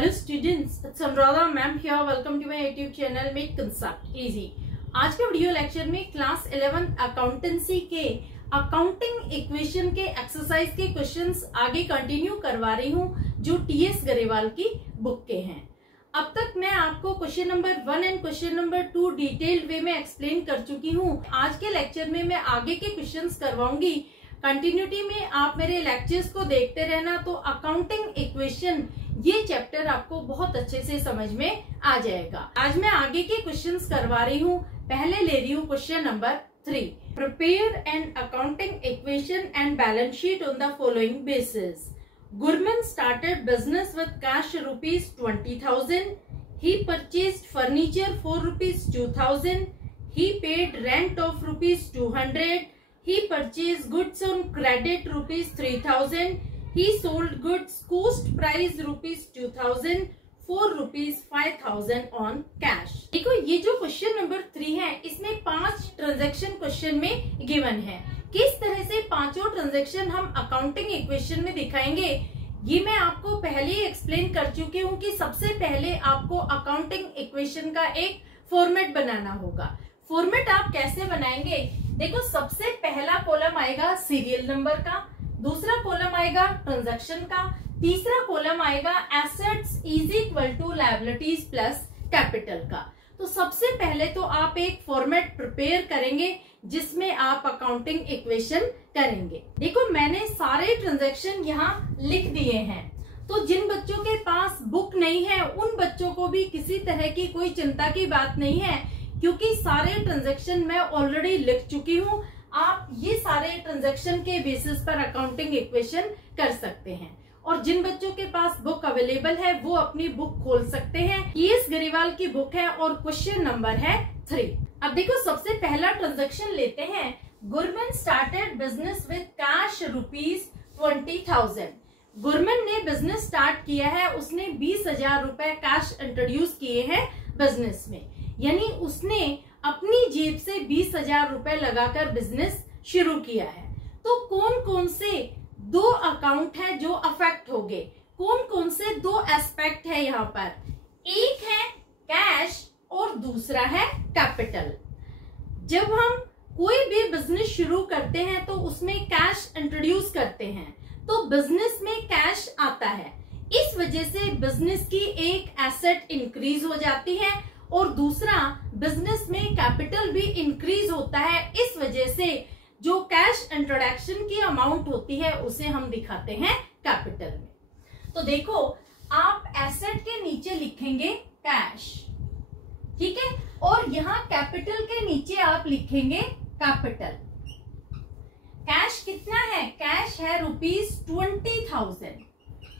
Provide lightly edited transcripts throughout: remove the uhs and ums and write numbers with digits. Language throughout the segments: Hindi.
Hello students, it's Anuradha ma'am here. Welcome to my YouTube channel make concept easy. आज के वीडियो लेक्चर में क्लास 11 अकाउंटेंसी के अकाउंटिंग इक्वेशन के एक्सरसाइज के क्वेश्चंस आगे कंटिन्यू करवा रही हूँ जो टीएस गरेवाल की बुक के हैं। अब तक मैं आपको question number 1 and question number 2 detailed वे में एक्सप्लेन कर चुकी हूँ। आज के लेक्चर में मैं आगे के क्वेश्चंस करवाऊंगी। कंटिन्यूटी में आप मेरे लेक्चर्स को देखते रहना, तो अकाउंटिंग इक्वेशन ये चैप्टर आपको बहुत अच्छे से समझ में आ जाएगा। आज मैं आगे के क्वेश्चंस करवा रही हूँ। पहले ले रही हूँ question number 3। Prepare an accounting equation and balance sheet on the following basis. Gurman started business with cash rupees 20,000. He purchased furniture for rupees 2,000. He paid rent of rupees 200. He purchased goods on credit rupees 3,000. He sold goods cost price rupees 2,000 for rupees 5,000 on cash. देखो ये जो क्वेश्चन नंबर 3 है इसमें 5 ट्रांजैक्शन क्वेश्चन में गिवन है। किस तरह से पांचों ट्रांजैक्शन हम अकाउंटिंग इक्वेशन में दिखाएंगे ये मैं आपको पहले ही एक्सप्लेन कर चुकी हूँ कि सबसे पहले आपको अकाउंटिंग इक्वेशन का एक फॉर्मेट बनाना होगा। फॉर्मेट आप कैसे बनाएंगे? देखो, सबसे पहला कॉलम आएगा सीरियल नंबर का, दूसरा कॉलम आएगा ट्रांजैक्शन का, तीसरा कॉलम आएगा assets is equal to liabilities plus capital का। तो सबसे पहले तो आप एक फॉर्मेट प्रिपेयर करेंगे जिसमें आप अकाउंटिंग इक्वेशन करेंगे। देखो, मैंने सारे ट्रांजैक्शन यहाँ लिख दिए हैं, तो जिन बच्चों के पास बुक नहीं है उन बच्चों को भी किसी तरह की कोई चिंता की बात नहीं है, क्योंकि सारे ट्रांजैक्शन मैं ऑलरेडी लिख चुकी हूँ। आप ये सारे ट्रांजैक्शन के बेसिस पर अकाउंटिंग इक्वेशन कर सकते हैं। और जिन बच्चों के पास बुक अवेलेबल है वो अपनी बुक खोल सकते हैं। टीएस गरेवाल की बुक है और क्वेश्चन नंबर है 3। अब देखो, सबसे पहला ट्रांजैक्शन लेते हैं। Gurman started business with cash rupees 20,000। Gurman ने बिजनेस स्टार्ट किया है, उसने 20,000 रुपए कैश इंट्रोड्यूस किए हैं बिजनेस में, यानी उसने अपनी जेब से 20,000 रुपए लगाकर बिजनेस शुरू किया है। तो कौन कौन से दो अकाउंट है जो अफेक्ट हो गए, कौन कौन से दो एस्पेक्ट है यहाँ पर? एक है कैश और दूसरा है कैपिटल। जब हम कोई भी बिजनेस शुरू करते हैं तो उसमें कैश इंट्रोड्यूस करते हैं, तो बिजनेस में कैश आता है। इस वजह से बिजनेस की एक एसेट इंक्रीज हो जाती है और दूसरा बिजनेस में कैपिटल भी इंक्रीज होता है। इस वजह से जो कैश इंट्रोडक्शन की अमाउंट होती है उसे हम दिखाते हैं कैपिटल में। तो देखो, आप एसेट के नीचे लिखेंगे कैश, ठीक है, और यहाँ कैपिटल के नीचे आप लिखेंगे कैपिटल। कैश कितना है? कैश है रुपीज 20,000,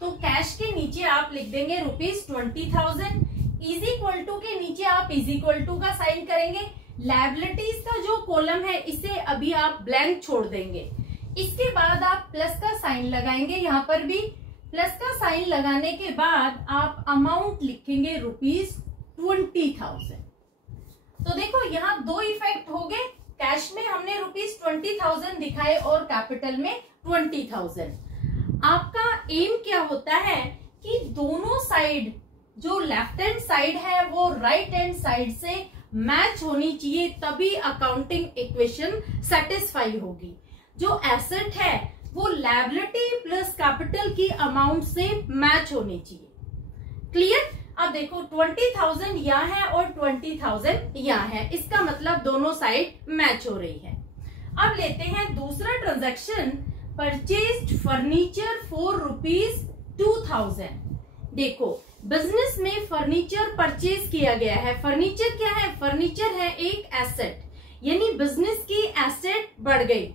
तो कैश के नीचे आप लिख देंगे रुपीज 20,000। इज इक्वल टू के नीचे आप इज इक्वल टू का साइन करेंगे। लायबिलिटीज का जो कॉलम है इसे अभी आप ब्लैंक छोड़ देंगे। इसके बाद आप प्लस का साइन लगाएंगे, यहाँ पर भी प्लस का साइन लगाने के बाद आप अमाउंट लिखेंगे रुपीज 20,000। तो देखो, यहाँ दो इफेक्ट हो गए। कैश में हमने रुपीज 20,000 दिखाए और कैपिटल में 20,000। आपका एम क्या होता है कि दोनों साइड, जो लेफ्ट हैंड साइड है वो राइट हैंड साइड से मैच होनी चाहिए, तभी अकाउंटिंग इक्वेशन सेटिस्फाई होगी। जो एसेट है वो लायबिलिटी प्लस कैपिटल की अमाउंट से मैच होनी चाहिए। क्लियर? अब देखो, 20,000 यहाँ है और 20,000 यहाँ है, इसका मतलब दोनों साइड मैच हो रही है। अब लेते हैं दूसरा transaction, purchased furniture for rupees 2,000। देखो, बिजनेस में फर्नीचर परचेज किया गया है। फर्नीचर क्या है? फर्नीचर है एक एसेट, यानी बिजनेस की एसेट बढ़ गई।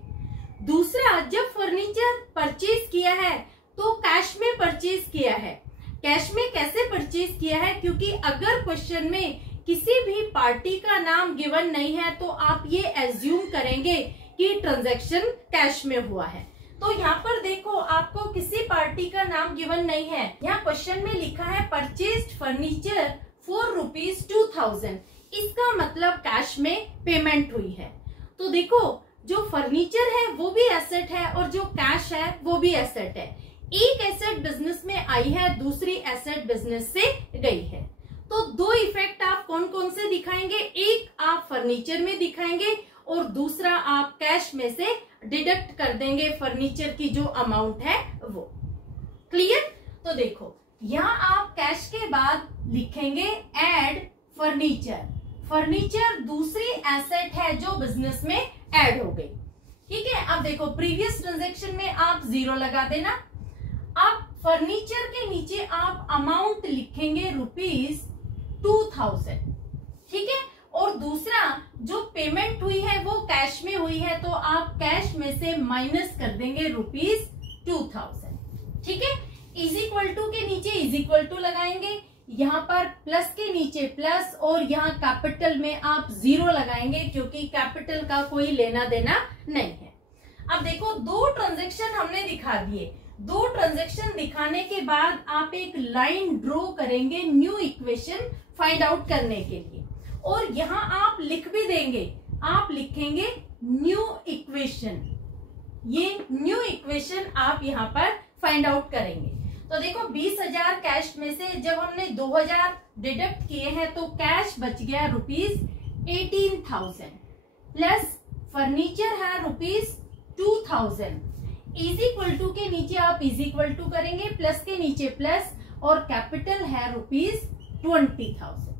दूसरा, जब फर्नीचर परचेज किया है तो कैश में परचेज किया है। कैश में कैसे परचेज किया है? क्योंकि अगर क्वेश्चन में किसी भी पार्टी का नाम गिवन नहीं है तो आप ये एज्यूम करेंगे कि ट्रांजैक्शन कैश में हुआ है। तो यहाँ पर देखो, आपको किसी पार्टी का नाम गिवन नहीं है। यहाँ क्वेश्चन में लिखा है परचेज्ड फर्नीचर फॉर रुपीज 2,000। इसका मतलब कैश में पेमेंट हुई है। तो देखो, जो फर्नीचर है वो भी एसेट है और जो कैश है वो भी एसेट है। एक एसेट बिजनेस में आई है, दूसरी एसेट बिजनेस से गई है। तो दो इफेक्ट आप कौन कौन से दिखाएंगे, एक आप फर्नीचर में दिखाएंगे और दूसरा आप कैश में से डिडक्ट कर देंगे फर्नीचर की जो अमाउंट है वो। क्लियर? तो देखो यहाँ आप कैश के बाद लिखेंगे ऐड फर्नीचर। फर्नीचर दूसरी एसेट है जो बिजनेस में ऐड हो गई। ठीक है, अब देखो प्रीवियस ट्रांजैक्शन में आप 0 लगा देना। अब फर्नीचर के नीचे आप अमाउंट लिखेंगे ₹2000। ठीक है, और दूसरा जो पेमेंट हुई है वो कैश में हुई है, तो आप कैश में से माइनस कर देंगे ₹2000। ठीक है, इज इक्वल टू के नीचे इज इक्वल टू लगाएंगे, यहाँ पर प्लस के नीचे प्लस और यहाँ कैपिटल में आप 0 लगाएंगे क्योंकि कैपिटल का कोई लेना देना नहीं है। अब देखो दो ट्रांजैक्शन हमने दिखा दिए। दो ट्रांजैक्शन दिखाने के बाद आप एक लाइन ड्रॉ करेंगे न्यू इक्वेशन फाइंड आउट करने के लिए, और यहाँ आप लिख भी देंगे, आप लिखेंगे न्यू इक्वेशन। ये न्यू इक्वेशन आप यहाँ पर फाइंड आउट करेंगे। तो देखो 20,000 कैश में से जब हमने 2,000 डिडक्ट किए हैं तो कैश बच गया ₹18,000 प्लस फर्नीचर है ₹2,000। इज इक्वल टू के नीचे आप इज इक्वल टू करेंगे, प्लस के नीचे प्लस और कैपिटल है ₹20,000।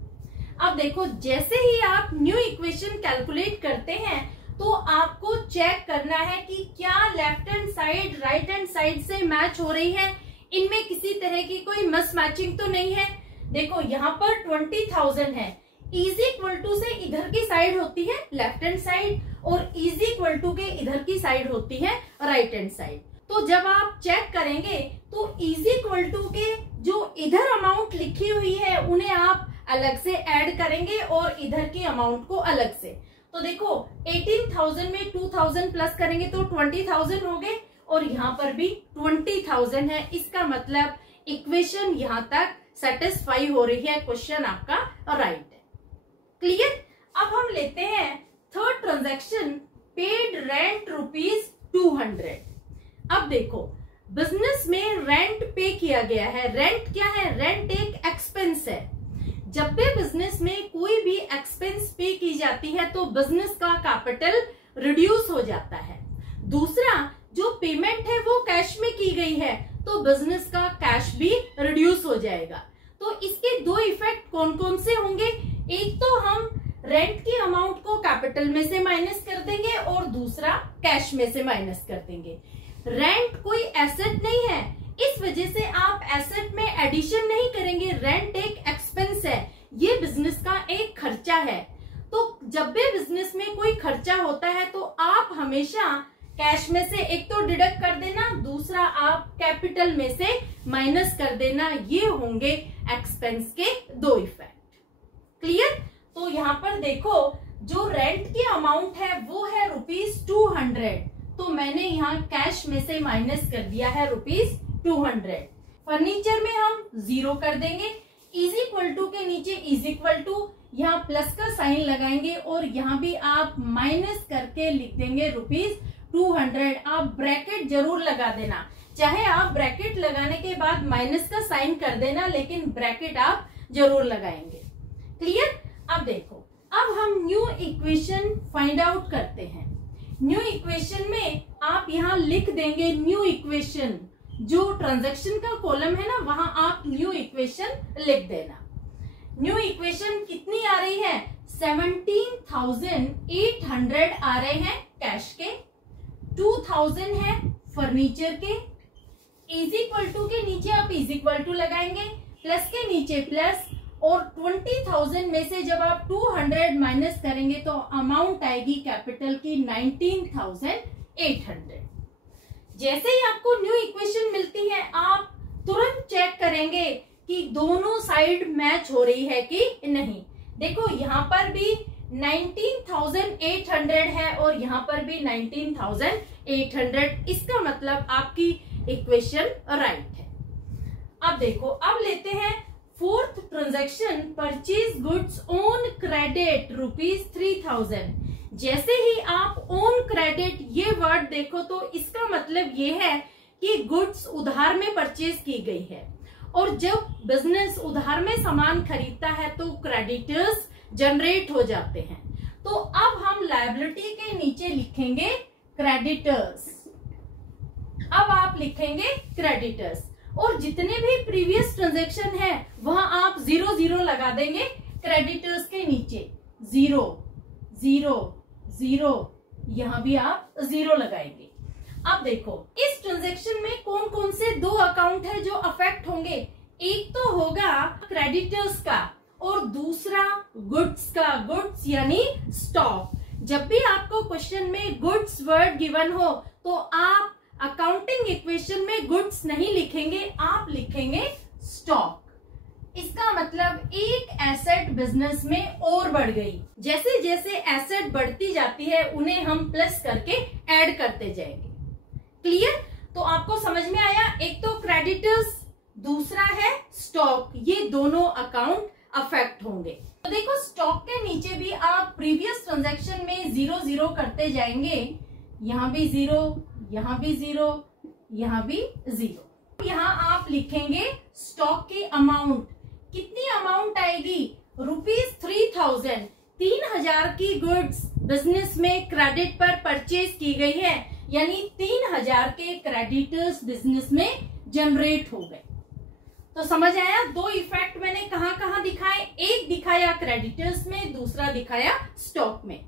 अब देखो जैसे ही आप न्यू इक्वेशन कैलकुलेट करते हैं तो आपको चेक करना है कि क्या left hand side right hand side से मैच हो रही है, इनमें किसी तरह की कोई मिसमैचिंग तो नहीं है। देखो यहाँ पर 20,000 है, इज इक्वल टू से इधर की साइड होती है लेफ्ट हैंड साइड और इज इक्वल टू के इधर की साइड होती है राइट हैंड साइड। तो जब आप चेक करेंगे तो इज इक्वल टू के जो इधर अमाउंट लिखी हुई है उन्हें आप अलग से ऐड करेंगे और इधर की अमाउंट को अलग से। तो देखो 18,000 में 2,000 प्लस करेंगे तो 20,000 हो गए और यहाँ पर भी 20,000 है। इसका मतलब इक्वेशन यहाँ तक सेटिस्फाई हो रही है, क्वेश्चन आपका राइट है। क्लियर? अब हम लेते हैं थर्ड ट्रांजैक्शन, पेड रेंट ₹200। अब देखो बिजनेस में रेंट पे किया गया है। रेंट क्या है? रेंट एक एक्सपेंस है। जब भी बिजनेस में कोई भी एक्सपेंस पे की जाती है तो बिजनेस का कैपिटल रिड्यूस हो जाता है। दूसरा जो पेमेंट है वो कैश में की गई है तो बिजनेस का कैश भी रिड्यूस हो जाएगा। तो इसके दो इफेक्ट कौन कौन से होंगे? एक तो हम रेंट की अमाउंट को कैपिटल में से माइनस कर देंगे और दूसरा कैश में से माइनस कर देंगे। रेंट कोई एसेट नहीं है, इस वजह से आप एसेट में एडिशन नहीं करेंगे। रेंट एक एक्सपेंस है, ये बिजनेस का एक खर्चा है। तो जब भी बिजनेस में कोई खर्चा होता है तो आप हमेशा कैश में से एक तो डिडक्ट कर देना, दूसरा आप कैपिटल में से माइनस कर देना। ये होंगे एक्सपेंस के दो इफेक्ट। क्लियर? तो यहाँ पर देखो जो रेंट की अमाउंट है वो है ₹200, तो मैंने यहाँ कैश में से माइनस कर दिया है ₹200। फर्नीचर में हम 0 कर देंगे, इज इक्वल टू के नीचे इज इक्वल टू, यहाँ प्लस का साइन लगाएंगे और यहाँ भी आप माइनस करके लिख देंगे ₹200। आप ब्रैकेट जरूर लगा देना, चाहे आप ब्रैकेट लगाने के बाद माइनस का साइन कर देना, लेकिन ब्रैकेट आप जरूर लगाएंगे। क्लियर? अब देखो अब हम न्यू इक्वेशन फाइंड आउट करते हैं। न्यू इक्वेशन में आप यहाँ लिख देंगे न्यू इक्वेशन, जो ट्रांजैक्शन का कॉलम है ना वहां आप न्यू इक्वेशन लिख देना। न्यू इक्वेशन कितनी आ रही है? 17,800 आ रहे हैं कैश के, 2,000 है फर्नीचर के। इज इक्वल टू के नीचे आप इज इक्वल टू लगाएंगे, प्लस के नीचे प्लस, और 20,000 में से जब आप 200 माइनस करेंगे तो अमाउंट आएगी कैपिटल की 19,800। जैसे ही आपको न्यू इक्वेशन मिलती है आप तुरंत चेक करेंगे कि दोनों साइड मैच हो रही है कि नहीं। देखो यहाँ पर भी 19,800 है और यहाँ पर भी 19,800, इसका मतलब आपकी इक्वेशन राइट है। अब देखो अब लेते हैं fourth transaction, purchase goods on credit ₹3,000। जैसे ही आप ऑन क्रेडिट ये वर्ड देखो तो इसका मतलब ये है कि गुड्स उधार में परचेज की गई है, और जब बिजनेस उधार में सामान खरीदता है तो क्रेडिटर्स जनरेट हो जाते हैं। तो अब हम लायबिलिटी के नीचे लिखेंगे क्रेडिटर्स। अब आप लिखेंगे क्रेडिटर्स, और जितने भी प्रीवियस ट्रांजैक्शन है वहां आप 0 लगा देंगे क्रेडिटर्स के नीचे। 0 0 0, यहां भी आप 0 लगाएंगे। अब देखो इस ट्रांजैक्शन में कौन कौन से 2 अकाउंट है जो अफेक्ट होंगे। एक तो होगा क्रेडिटर्स का और दूसरा गुड्स का। गुड्स यानी स्टॉक। जब भी आपको क्वेश्चन में गुड्स वर्ड गिवन हो तो आप अकाउंटिंग इक्वेशन में गुड्स नहीं लिखेंगे, आप लिखेंगे स्टॉक। इसका मतलब एक एसेट बिजनेस में और बढ़ गई। जैसे जैसे एसेट बढ़ती जाती है उन्हें हम प्लस करके ऐड करते जाएंगे। क्लियर? तो आपको समझ में आया, एक तो क्रेडिटर्स, दूसरा है स्टॉक, ये दोनों अकाउंट अफेक्ट होंगे। तो देखो स्टॉक के नीचे भी आप प्रीवियस ट्रांजैक्शन में 0 करते जाएंगे। यहाँ भी 0, यहाँ भी 0, यहाँ भी 0। यहाँ आप लिखेंगे स्टॉक की अमाउंट। कितनी अमाउंट आएगी? ₹3000। 3000 की गुड्स बिजनेस में क्रेडिट पर परचेज की गई है, यानी 3000 के क्रेडिटर्स बिजनेस में जनरेट हो गए। तो समझ आया? 2 इफेक्ट मैंने कहाँ कहाँ दिखाए, एक दिखाया क्रेडिटर्स में, दूसरा दिखाया स्टॉक में।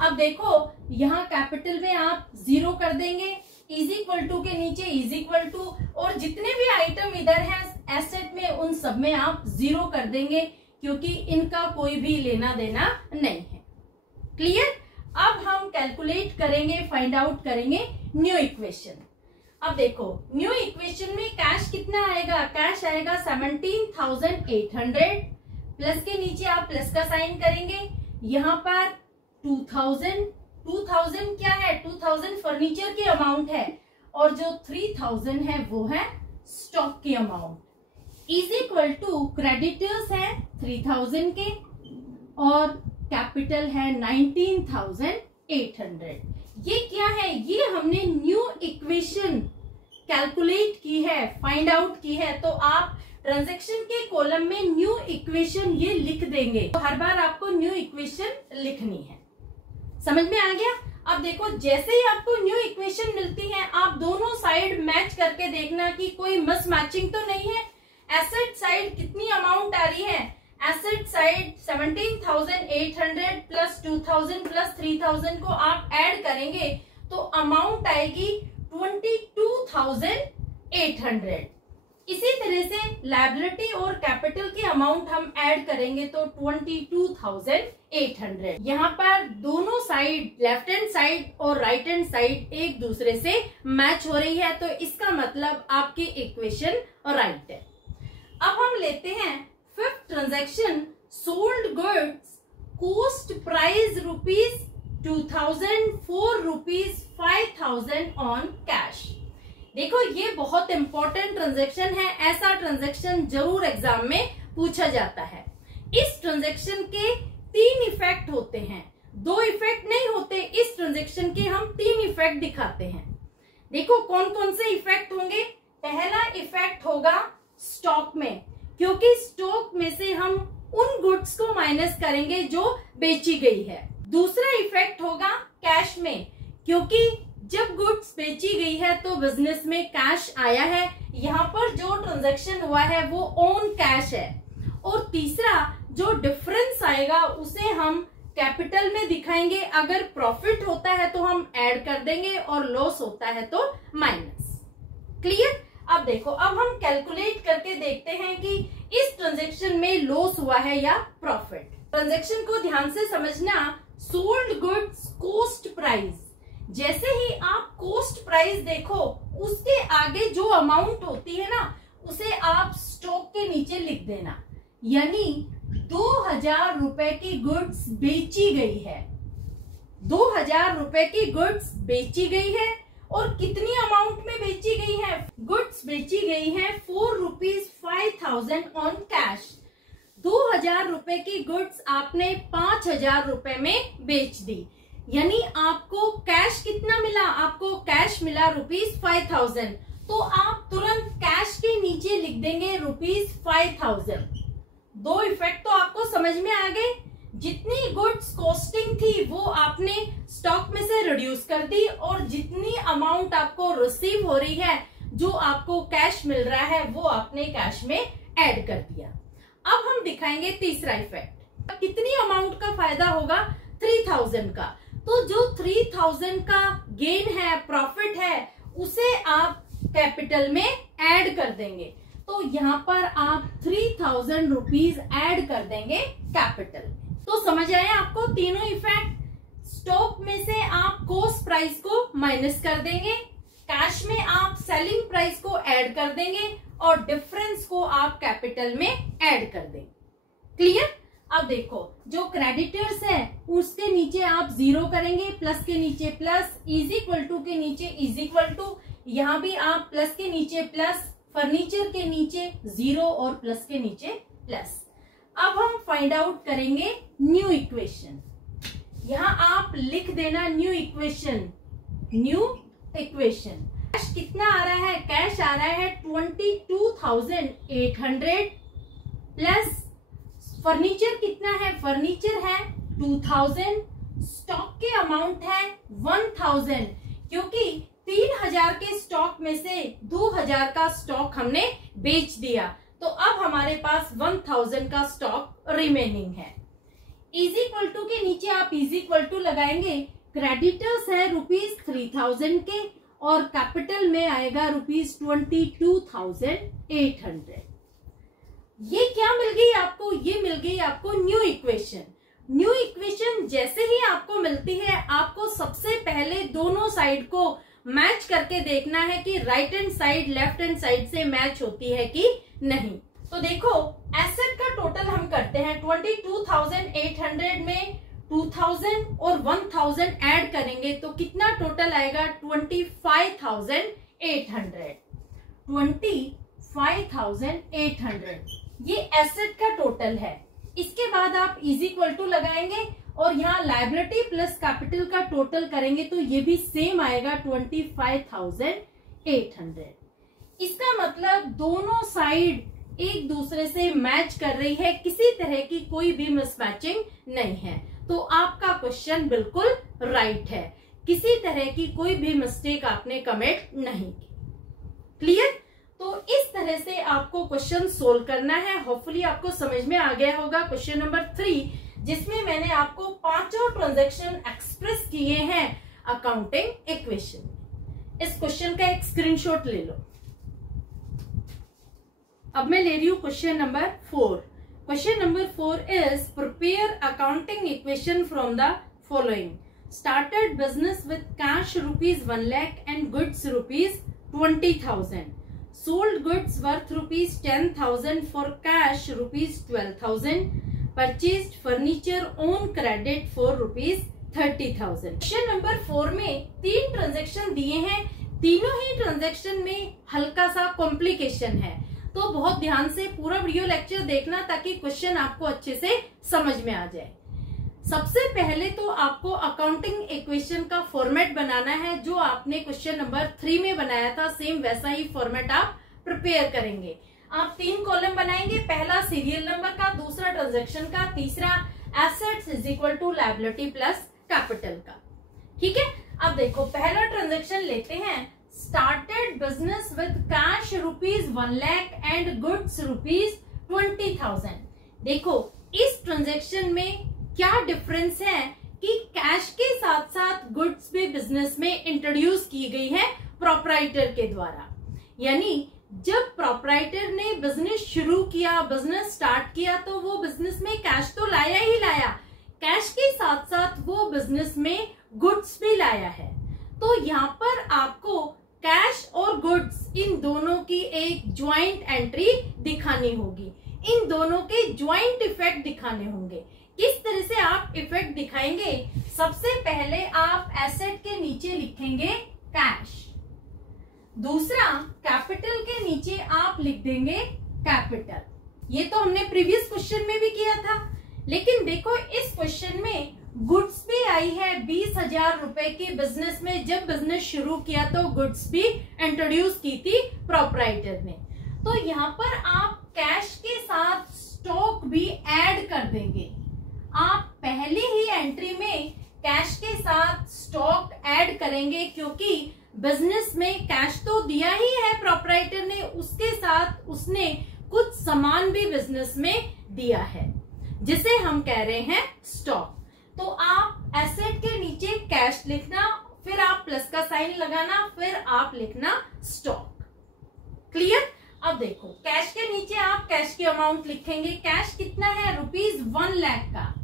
अब देखो यहाँ कैपिटल में आप 0 कर देंगे, इज इक्वल टू के नीचे इज इक्वल टू, और जितने भी आइटम इधर है एसेट में उन सब में आप 0 कर देंगे, क्योंकि इनका कोई भी लेना देना नहीं है। क्लियर? अब हम कैलकुलेट करेंगे, फाइंड आउट करेंगे न्यू इक्वेशन। अब देखो न्यू इक्वेशन में कैश कितना आएगा? कैश आएगा 17,800, प्लस के नीचे आप प्लस का साइन करेंगे। यहाँ पर 2000 क्या है? 2000 फर्नीचर की अमाउंट है, और जो 3000 है वो है स्टॉक की amount. Is equal to creditors है 3000 के और कैपिटल है 19,800। ये क्या है? ये हमने न्यू इक्वेशन कैलकुलेट की है, फाइंड आउट की है। तो आप ट्रांजैक्शन के कॉलम में न्यू इक्वेशन ये लिख देंगे। तो हर बार आपको न्यू इक्वेशन लिखनी है। समझ में आ गया? अब देखो जैसे ही आपको न्यू इक्वेशन मिलती है आप दोनों साइड मैच करके देखना कि कोई मिसमैचिंग तो नहीं है। एसेट साइड कितनी अमाउंट आ रही है? एसेट साइड 17,800 प्लस 2000 प्लस 3000 को आप ऐड करेंगे तो अमाउंट आएगी 22,800। इसी तरह से लायबिलिटी और कैपिटल की अमाउंट हम ऐड करेंगे तो 22,800। यहाँ पर दोनों साइड, लेफ्ट हैंड साइड और राइट हैंड साइड एक दूसरे से मैच हो रही है, तो इसका मतलब आपकी इक्वेशन राइट है। अब हम लेते हैं fifth transaction, sold goods cost price ₹2,000 for ₹5,000 on cash. देखो ये बहुत इंपॉर्टेंट ट्रांजैक्शन है, ऐसा ट्रांजैक्शन जरूर एग्जाम में पूछा जाता है। इस ट्रांजैक्शन के 3 इफेक्ट होते हैं, 2 इफेक्ट नहीं होते। इस ट्रांजैक्शन के हम 3 इफेक्ट दिखाते हैं। देखो कौन कौन से इफेक्ट होंगे। पहला इफेक्ट होगा स्टॉक में, क्योंकि स्टॉक में से हम उन गुड्स को माइनस करेंगे जो बेची गई है। दूसरा इफेक्ट होगा कैश में, क्योंकि जब गुड्स बेची गई है तो बिजनेस में कैश आया है, यहाँ पर जो ट्रांजैक्शन हुआ है वो ऑन कैश है। और तीसरा जो डिफरेंस आएगा उसे हम कैपिटल में दिखाएंगे। अगर प्रॉफिट होता है तो हम ऐड कर देंगे और लॉस होता है तो माइनस। क्लियर? अब देखो अब हम कैलकुलेट करके देखते हैं कि इस ट्रांजैक्शन में लॉस हुआ है या प्रॉफिट। ट्रांजैक्शन को ध्यान से समझना। सोल्ड गुड्स कॉस्ट प्राइस, जैसे ही आप कॉस्ट प्राइस देखो उसके आगे जो अमाउंट होती है ना उसे आप स्टॉक के नीचे लिख देना। यानी 2,000 रुपए की गुड्स बेची गई है, 2,000 रुपए की गुड्स बेची गई है। और कितनी अमाउंट में बेची गई है? गुड्स बेची गई है ₹5,000 ऑन कैश। 2,000 रुपए की गुड्स आपने 5,000 रुपए में बेच दी, यानी आपको कैश कितना मिला? आपको कैश मिला ₹5,000। तो आप तुरंत कैश के नीचे लिख देंगे ₹5000। दो इफेक्ट तो आपको समझ में आ गए। जितनी गुड्स कॉस्टिंग थी वो आपने स्टॉक में से रिड्यूस कर दी और जितनी अमाउंट आपको रिसीव हो रही है, जो आपको कैश मिल रहा है, वो आपने कैश में ऐड कर दिया। अब हम दिखाएंगे तीसरा इफेक्ट। कितनी अमाउंट का फायदा होगा? 3000 का। तो जो 3000 का गेन है, प्रॉफिट है, उसे आप कैपिटल में ऐड कर देंगे। तो यहाँ पर आप 3000 रुपीज ऐड कर देंगे कैपिटल। तो समझ आए आपको तीनों इफेक्ट? स्टॉक में से आप कॉस्ट प्राइस को माइनस कर देंगे, कैश में आप सेलिंग प्राइस को ऐड कर देंगे और डिफरेंस को आप कैपिटल में ऐड कर देंगे। क्लियर? अब देखो, जो क्रेडिटर्स है उसके नीचे आप 0 करेंगे, प्लस के नीचे प्लस, इज इक्वल टू के नीचे इज इक्वल टू, यहाँ भी आप प्लस के नीचे प्लस, फर्नीचर के नीचे 0 और प्लस के नीचे प्लस। अब हम फाइंड आउट करेंगे न्यू इक्वेशन। यहाँ आप लिख देना new equation. New equation cash कितना आ रहा है? कैश आ रहा है 22,800 प्लस फर्नीचर कितना है? फर्नीचर है 2000, स्टॉक के अमाउंट है 1000, क्योंकि 3000 के स्टॉक में से 2000 का स्टॉक हमने बेच दिया, तो अब हमारे पास 1000 का स्टॉक रिमेनिंग है। इज इक्वल टू के नीचे आप इज इक्वल टू लगाएंगे। क्रेडिटर्स है ₹3000 के और कैपिटल में आएगा ₹22,800। ये क्या मिल गई आपको? ये मिल गई आपको न्यू इक्वेशन। न्यू इक्वेशन जैसे ही आपको मिलती है, आपको सबसे पहले दोनों साइड को मैच करके देखना है कि right hand side left hand side से मैच होती है कि नहीं। तो देखो, एसेट का टोटल हम करते हैं 22,800 में 2000 और 1000 ऐड करेंगे तो कितना टोटल आएगा? 25,800। 25,800 ये एसेट का टोटल है। इसके बाद आप इज इक्वल टू लगाएंगे और यहाँ लायबिलिटी प्लस कैपिटल का टोटल करेंगे तो ये भी सेम आएगा 25,800। इसका मतलब दोनों साइड एक दूसरे से मैच कर रही है, किसी तरह की कोई भी मिसमैचिंग नहीं है। तो आपका क्वेश्चन बिल्कुल राइट है, किसी तरह की कोई भी मिस्टेक आपने कमिट नहीं की। क्लियर? तो इस तरह से आपको क्वेश्चन सोल्व करना है। होपफुली आपको समझ में आ गया होगा। क्वेश्चन नंबर 3, जिसमें मैंने आपको 5 ट्रांजैक्शन एक्सप्रेस किए हैं अकाउंटिंग इक्वेशन। इस क्वेश्चन का एक स्क्रीनशॉट ले लो। अब मैं ले रही हूं question number 4। Question number 4 is prepare accounting equation from the following. Started business with cash ₹1 lakh and goods ₹20,000। Sold goods worth ₹10,000 for cash ₹12,000. Purchased furniture on credit for ₹30,000. Question number 4 में 3 ट्रांजैक्शन दिए हैं। तीनों ही ट्रांजैक्शन में हल्का सा कॉम्प्लिकेशन है, तो बहुत ध्यान से पूरा वीडियो लेक्चर देखना ताकि क्वेश्चन आपको अच्छे से समझ में आ जाए। सबसे पहले तो आपको अकाउंटिंग इक्वेशन का फॉर्मेट बनाना है, जो आपने क्वेश्चन नंबर 3 में बनाया था, सेम वैसा ही फॉर्मेट आप प्रिपेयर करेंगे। आप 3 कॉलम बनाएंगे, पहला सीरियल नंबर का, दूसरा ट्रांजैक्शन का, तीसरा assets is equal to liability plus capital का। ठीक है? अब देखो, पहला ट्रांजैक्शन लेते हैं। Started business with cash ₹1 lakh and goods ₹20,000। देखो, इस ट्रांजैक्शन में क्या डिफरेंस है कि कैश के साथ साथ गुड्स भी बिजनेस में इंट्रोड्यूस की गई है प्रोप्राइटर के द्वारा। यानी जब प्रोप्राइटर ने बिजनेस शुरू किया, बिजनेस स्टार्ट किया, तो वो बिजनेस में कैश तो लाया ही लाया, कैश के साथ साथ वो बिजनेस में गुड्स भी लाया है। तो यहाँ पर आपको कैश और गुड्स इन दोनों की एक ज्वाइंट एंट्री दिखानी होगी, इन दोनों के ज्वाइंट इफेक्ट दिखाने होंगे। किस तरह से आप इफेक्ट दिखाएंगे? सबसे पहले आप एसेट के नीचे लिखेंगे कैश, दूसरा कैपिटल के नीचे आप लिख देंगे कैपिटल। ये तो हमने प्रीवियस क्वेश्चन में भी किया था, लेकिन देखो इस क्वेश्चन में गुड्स भी आई है 20,000 रुपए की बिजनेस में। जब बिजनेस शुरू किया तो गुड्स भी इंट्रोड्यूस की थी प्रोप्राइटर ने। तो यहाँ पर आप कैश के साथ स्टॉक भी ऐड कर देंगे। आप पहले ही एंट्री में कैश के साथ स्टॉक ऐड करेंगे, क्योंकि बिजनेस में कैश तो दिया ही है प्रोप्राइटर ने, उसके साथ उसने कुछ सामान भी बिजनेस में दिया है, जिसे हम कह रहे हैं स्टॉक। तो आप एसेट के नीचे कैश लिखना, फिर आप प्लस का साइन लगाना, फिर आप लिखना स्टॉक। क्लियर? अब देखो, कैश के नीचे आप कैश की अमाउंट लिखेंगे। कैश कितना है? ₹1 लाख का।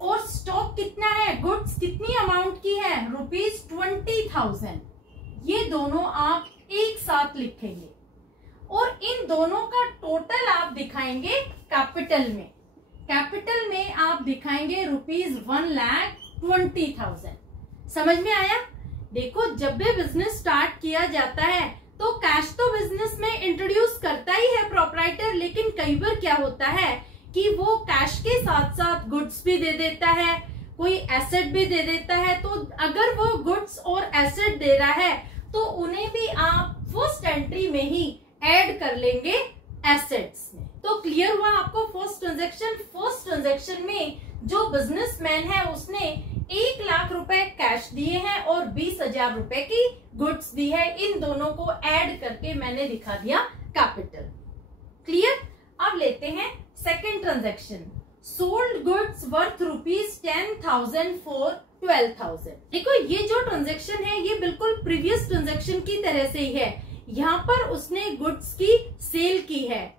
और स्टॉक कितना है? गुड्स कितनी अमाउंट की है? ₹20,000। ये दोनों आप एक साथ लिखेंगे और इन दोनों का टोटल आप दिखाएंगे कैपिटल में। कैपिटल में आप दिखाएंगे ₹1,20,000। समझ में आया? देखो, जब भी बिजनेस स्टार्ट किया जाता है तो कैश तो बिजनेस में इंट्रोड्यूस करता ही है प्रोप्राइटर, लेकिन कई बार क्या होता है कि वो कैश के साथ साथ गुड्स भी दे देता है, कोई एसेट भी दे देता है। तो अगर वो गुड्स और एसेट दे रहा है तो उन्हें भी आप फर्स्ट एंट्री में ही ऐड कर लेंगे एसेट्स में। तो क्लियर हुआ आपको फर्स्ट ट्रांजैक्शन? फर्स्ट ट्रांजैक्शन में जो बिजनेसमैन है उसने 1 लाख रुपए कैश दिए हैं और 20,000 रुपए की गुड्स दी है। इन दोनों को ऐड करके मैंने दिखा दिया कैपिटल। क्लियर? अब लेते हैं second transaction. Sold goods worth ₹10,000 for 12,000। देखो, ये जो ट्रांजैक्शन है ये बिल्कुल प्रीवियस ट्रांजैक्शन की तरह से ही है। यहाँ पर उसने गुड्स की सेल की है।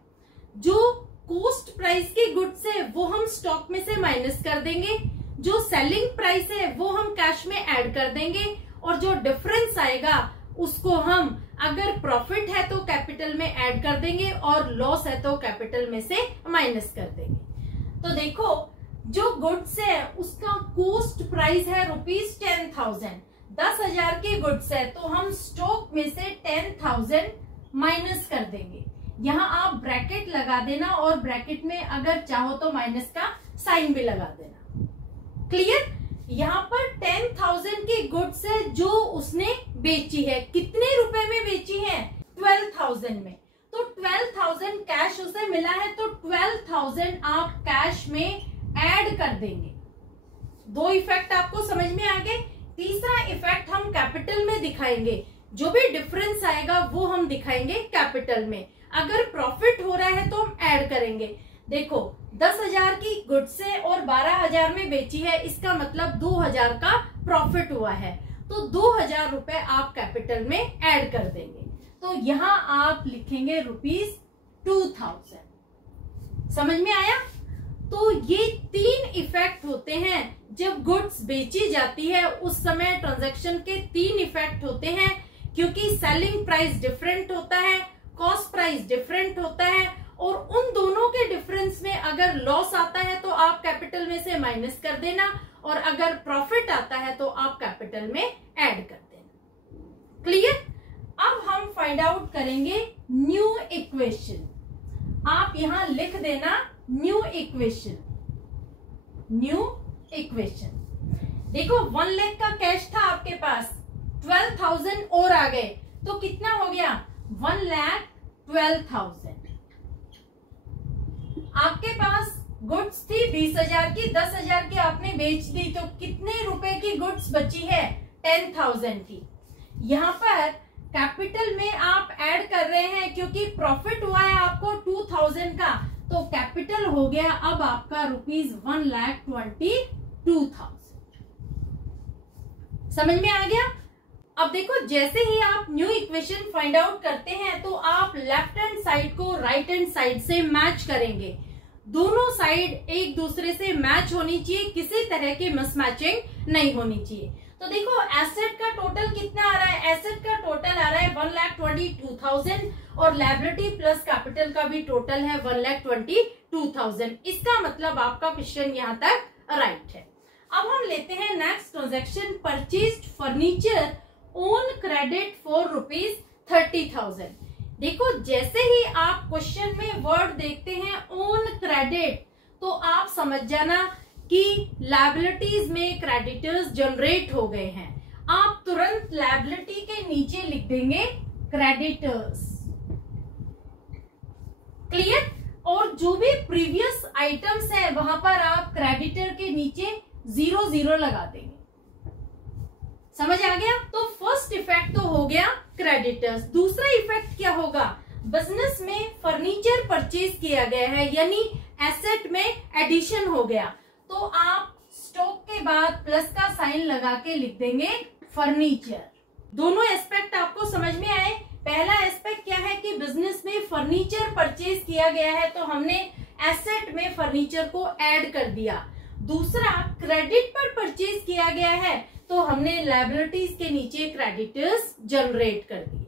जो कॉस्ट प्राइस की गुड्स है वो हम स्टॉक में से माइनस कर देंगे, जो सेलिंग प्राइस है वो हम कैश में ऐड कर देंगे, और जो डिफरेंस आएगा उसको हम, अगर प्रॉफिट है तो कैपिटल में ऐड कर देंगे और लॉस है तो कैपिटल में से माइनस कर देंगे। तो देखो, जो गुड्स है उसका कॉस्ट प्राइस है ₹10,000। 10,000 की गुड्स है तो हम स्टॉक में से 10,000 माइनस कर देंगे। यहाँ आप ब्रैकेट लगा देना और ब्रैकेट में अगर चाहो तो माइनस का साइन भी लगा देना। क्लियर? यहाँ पर 10,000 की गुड्स है जो उसने बेची है। कितने रुपए में बेची है? 12,000 में। तो 12,000 कैश उसे मिला है, तो 12,000 आप कैश में ऐड कर देंगे। दो इफेक्ट आपको समझ में आ गए। तीसरा इफेक्ट हम कैपिटल में दिखाएंगे। जो भी डिफरेंस आएगा वो हम दिखाएंगे कैपिटल में। अगर प्रॉफिट हो रहा है तो हम ऐड करेंगे। देखो, 10,000 की गुड्स है और 12,000 में बेची है, इसका मतलब 2,000 का प्रॉफिट हुआ है। तो 2,000 रुपए आप कैपिटल में ऐड कर देंगे। तो यहाँ आप लिखेंगे ₹2,000। समझ में आया? तो ये 3 इफेक्ट होते हैं जब गुड्स बेची जाती है। उस समय ट्रांजैक्शन के 3 इफेक्ट होते हैं, क्योंकि सेलिंग प्राइस डिफरेंट होता है, कॉस्ट प्राइस डिफरेंट होता है, और उन दोनों के डिफरेंस में अगर लॉस आता है तो आप कैपिटल में से माइनस कर देना, और अगर प्रॉफिट आता है तो आप कैपिटल में ऐड कर देना। क्लियर? अब हम फाइंड आउट करेंगे न्यू इक्वेशन। आप यहां लिख देना न्यू इक्वेशन। New equation. देखो, 1 लाख का कैश था आपके पास, 12,000 और आ गए तो कितना हो गया? 1,12,000। आपके पास गुड्स थी 20,000 की, 10,000 की आपने बेच दी, तो कितने रुपए की गुड्स बची है? 10,000 की। यहाँ पर कैपिटल में आप ऐड कर रहे हैं क्योंकि प्रॉफिट हुआ है आपको 2,000 का, तो कैपिटल हो गया अब आपका ₹1,22,000। समझ में आ गया? अब देखो, जैसे ही आप न्यू इक्वेशन फाइंड आउट करते हैं तो आप लेफ्ट हैंड साइड को राइट हैंड साइड से मैच करेंगे। दोनों साइड एक दूसरे से मैच होनी चाहिए, किसी तरह की मिसमैचिंग नहीं होनी चाहिए। तो देखो, एसेट का टोटल कितना आ रहा है? एसेट का टोटल आ रहा है 1,22,000 और लायबिलिटी प्लस कैपिटल का भी टोटल है 1,22,000। इसका मतलब आपका क्वेश्चन यहाँ तक राइट है। अब हम लेते हैं next transaction, purchased furniture on credit for ₹30,000। देखो, जैसे ही आप क्वेश्चन में वर्ड देखते हैं ऑन क्रेडिट, तो आप समझ जाना कि लायबिलिटीज में क्रेडिटर्स जनरेट हो गए हैं, आप तुरंत लायबिलिटी के नीचे लिख देंगे क्रेडिटर्स। क्लियर? और जो भी प्रीवियस आइटम्स है वहां पर आप क्रेडिटर के नीचे 0 लगा देंगे। समझ आ गया? तो फर्स्ट इफेक्ट तो हो गया क्रेडिटर्स। दूसरा इफेक्ट क्या होगा? बिजनेस में फर्नीचर परचेज किया गया है, यानी एसेट में एडिशन हो गया, तो आप स्टॉक के बाद प्लस का साइन लगा के लिख देंगे फर्नीचर। दोनों एस्पेक्ट आपको समझ में आए? पहला एस्पेक्ट क्या है कि बिजनेस में फर्नीचर परचेज किया गया है तो हमने एसेट में फर्नीचर को ऐड कर दिया। दूसरा, क्रेडिट पर परचेज किया गया है तो हमने लायबिलिटीज के नीचे क्रेडिटर्स जनरेट कर दिए।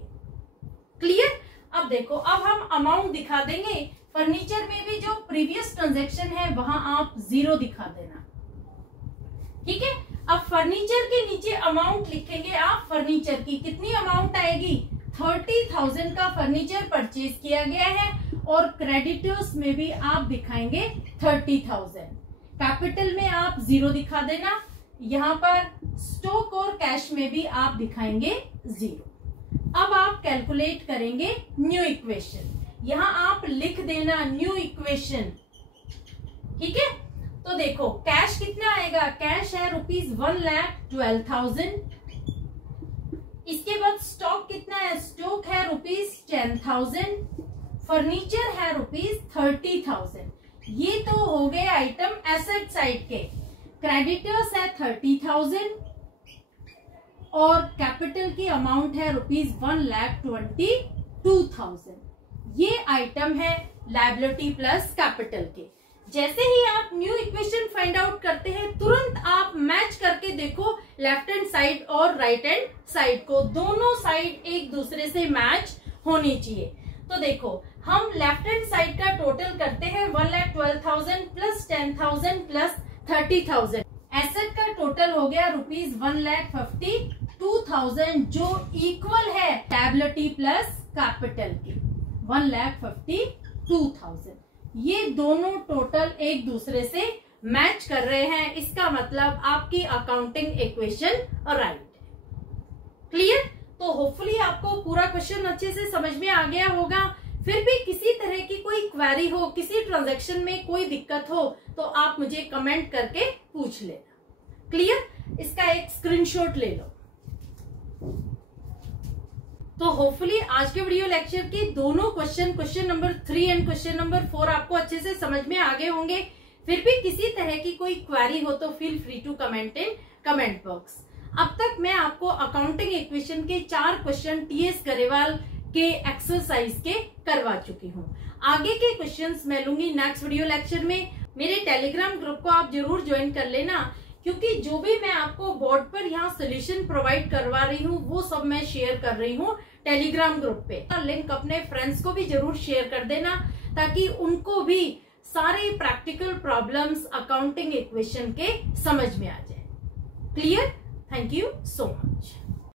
क्लियर? अब देखो, अब हम अमाउंट दिखा देंगे। फर्नीचर में भी जो प्रीवियस ट्रांजैक्शन है वहां आप 0 दिखा देना। ठीक है? अब फर्नीचर के नीचे अमाउंट लिखेंगे आप फर्नीचर की। कितनी अमाउंट आएगी? 30,000 का फर्नीचर परचेज किया गया है और क्रेडिटर्स में भी आप दिखाएंगे 30,000। कैपिटल में आप 0 दिखा देना। यहाँ पर स्टॉक और कैश में भी आप दिखाएंगे 0। अब आप कैलकुलेट करेंगे न्यू इक्वेशन। यहाँ आप लिख देना न्यू इक्वेशन। ठीक है? तो देखो, कैश कितना आएगा? कैश है ₹1,12,000। इसके बाद स्टॉक कितना है? स्टॉक है ₹10,000। फर्नीचर है ₹30,000। ये तो हो गए आइटम एसेट साइड के। क्रेडिटर्स है 30,000 और कैपिटल की अमाउंट है ₹1,22,000। ये आइटम है लायबिलिटी प्लस कैपिटल के। जैसे ही आप न्यू इक्वेशन फाइंड आउट करते हैं, तुरंत आप मैच करके देखो लेफ्ट हैंड साइड और राइट हैंड साइड को। दोनों साइड एक दूसरे से मैच होनी चाहिए। तो देखो, हम लेफ्ट हैंड साइड का टोटल करते हैं 1,12,000 प्लस 10,000 प्लस 30,000। एसेट का टोटल हो गया ₹1,52,000, जो इक्वल है लायबिलिटी प्लस कैपिटल की 1,52,000। ये दोनों टोटल एक दूसरे से मैच कर रहे हैं, इसका मतलब आपकी अकाउंटिंग इक्वेशन राइट। क्लियर? तो होपफुली आपको पूरा क्वेश्चन अच्छे से समझ में आ गया होगा। फिर भी किसी तरह की कोई क्वेरी हो, किसी ट्रांजैक्शन में कोई दिक्कत हो तो आप मुझे कमेंट करके पूछ लेना। क्लियर? इसका एक स्क्रीनशॉट ले लो। तो होपफुली आज के वीडियो लेक्चर के दोनों question number 3 and question number 4 आपको अच्छे से समझ में आ गए होंगे। फिर भी किसी तरह की कोई क्वेरी हो तो feel free to comment in comment box. अब तक मैं आपको अकाउंटिंग इक्वेशन के 4 क्वेश्चन टीएस गरेवाल के एक्सरसाइज के करवा चुकी हूँ। आगे के क्वेश्चंस मैं लूंगी नेक्स्ट वीडियो लेक्चर में। मेरे टेलीग्राम ग्रुप को आप जरूर ज्वाइन कर लेना, क्योंकि जो भी मैं आपको बोर्ड पर यहाँ सोल्यूशन प्रोवाइड करवा रही हूँ वो सब मैं शेयर कर रही हूँ टेलीग्राम ग्रुप पे। लिंक अपने फ्रेंड्स को भी जरूर शेयर कर देना ताकि उनको भी सारे प्रैक्टिकल प्रॉब्लम्स अकाउंटिंग इक्वेशन के समझ में आ जाए। Clear? Thank you so much.